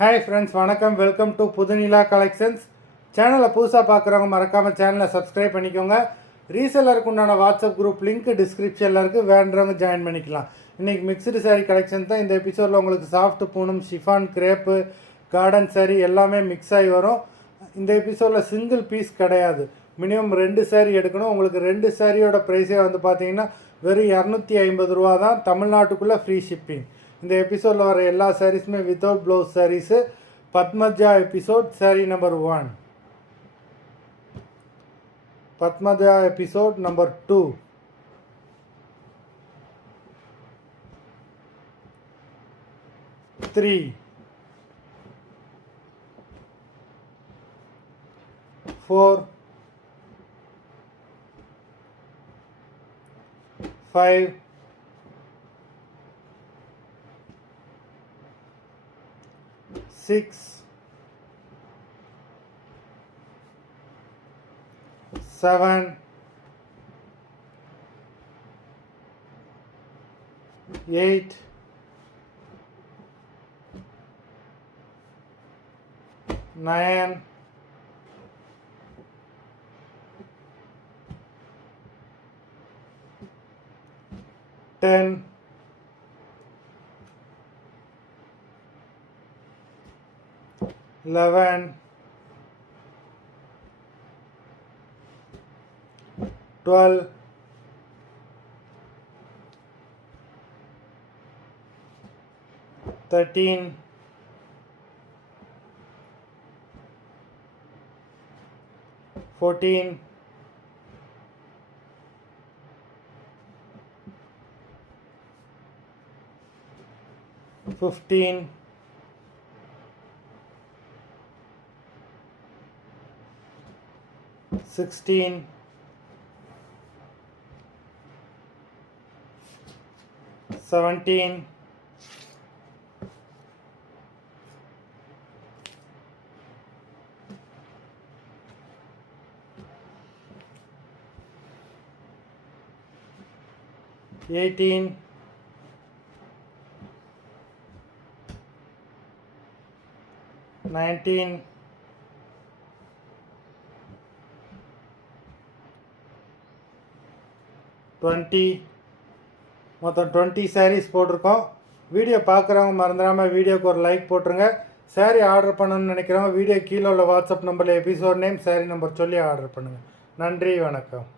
Hi friends, வணக்கம். Welcome to Pudhunila collections. சேனலை புதுசாக பார்க்குறவங்க மறக்காமல் சேனலை சப்ஸ்கிரைப் பண்ணிக்கோங்க. ரீசெல்லருக்கு உண்டான வாட்ஸ்அப் குரூப் லிங்க் டிஸ்கிரிப்ஷனில் இருக்குது, வேண்டுறவங்க ஜாயின் பண்ணிக்கலாம். இன்றைக்கி மிக்சடு சாரீ கலெக்ஷன் தான். இந்த எபிசோடில் உங்களுக்கு சாஃப்ட் Poonam, chiffon, crepe, garden sari எல்லாமே மிக்ஸ் ஆகி வரும். இந்த எபிசோடில் சிங்கிள் பீஸ் கிடையாது, மினிமம் 2 சாரீ எடுக்கணும். உங்களுக்கு 2 சாரியோட ப்ரைஸே வந்து பார்த்தீங்கன்னா வெறும் 250 ரூபா தான். தமிழ்நாட்டுக்குள்ளே ஃப்ரீ ஷிப்பிங். இந்த எபிசோடில் வர எல்லா சாரீஸுமே without blouse saris. Padmaja episode sari number 1, Padmaja episode number 2, three, 4, 5, 6, 7, 8, 9, 10, 11, 12, 13, 14, 15, 16, 17, 18, 19, 20. மொத்தம் 20 சாரீஸ் போட்டிருக்கோம். வீடியோ பார்க்குறவங்க மறந்துடாமல் வீடியோக்கு ஒரு லைக் போட்டுருங்க. சாரீ ஆர்டர் பண்ணணும்னு நினைக்கிறவங்க வீடியோ கீழே உள்ள வாட்ஸ்அப் நம்பரில் எபிசோட் நேம், சாரீ நம்பர் சொல்லி ஆர்டர் பண்ணுங்கள். நன்றி, வணக்கம்.